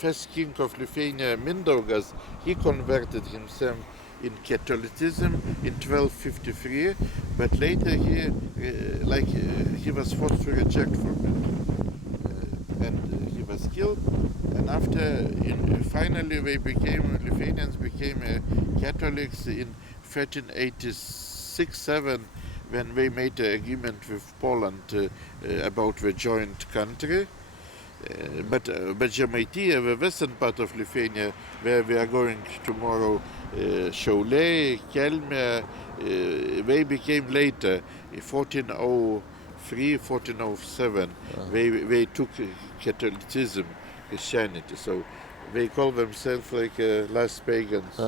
first king of Lithuania, Mindaugas, he converted himself in Catholicism in 1253, but later he was forced to reject from it, and he was killed. And finally, Lithuanians became Catholics in 1386-7, when they made an agreement with Poland about the joint country. But Žemaitija, the western part of Lithuania, where we are going tomorrow, Šiauliai, Kelmė, they became later, 1403, 1407. They took Catholicism, Christianity. So they call themselves like last pagans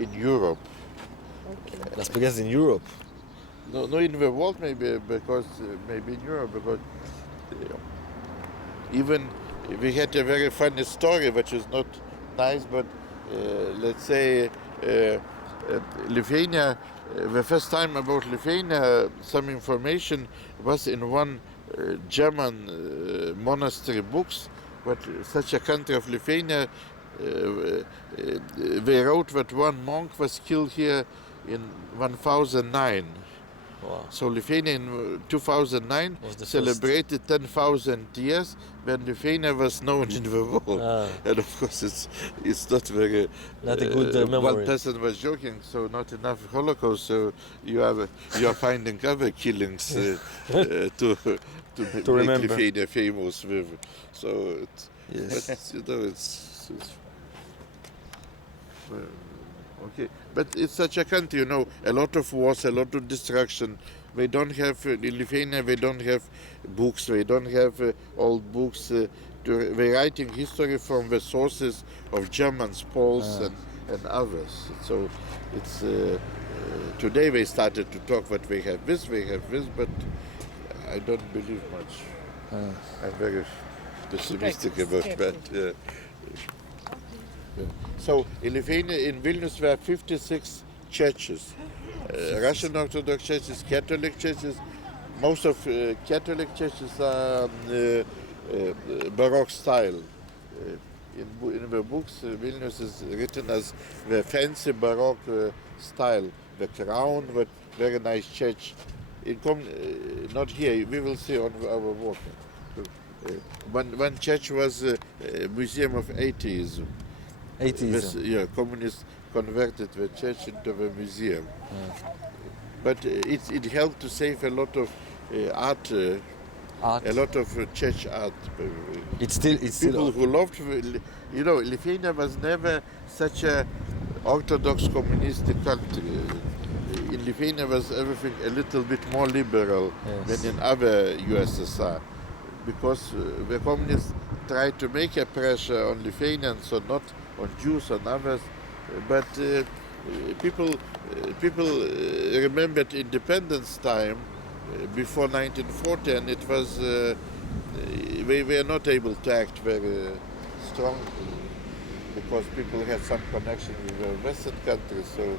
in Europe. Okay. Last pagans in Europe? No, in the world maybe, maybe in Europe, because even we had a very funny story, which is not nice, but let's say Lithuania, the first time about Lithuania, some information was in one German monastery books, but such a country of Lithuania, they wrote that one monk was killed here in 1009. Wow. So Lithuania in 2009 celebrated 10,000 years when Lithuania was known in the world. And of course it's not very... Not a good memory. One person was joking, so not enough Holocaust, so you are finding other killings to make remember. Lithuania famous with. So yes. But, okay, but it's such a country, a lot of wars, a lot of destruction. They don't have, in Lithuania, they don't have books, they don't have old books. They're writing history from the sources of Germans, Poles, and others. So it's today they started to talk that they have this, but I don't believe much. I'm very pessimistic about that. So in Lithuania, in Vilnius, there are 56 churches. Russian Orthodox churches, Catholic churches. Most of Catholic churches are Baroque style. In the books, Vilnius is written as the fancy Baroque style. The crown, but very nice church. Not here, we will see on our walk. One church was a museum of atheism. Atheism. Communists converted the church into a museum. But it helped to save a lot of art, a lot of church art. It's still people who loved, Lithuania was never such a orthodox communistic country. In Lithuania was everything a little bit more liberal than in other USSR, because the communists tried to make a pressure on Lithuanians, so not on Jews and others, but people remembered independence time before 1940, and it was we were not able to act very strongly because people had some connection with the Western countries. So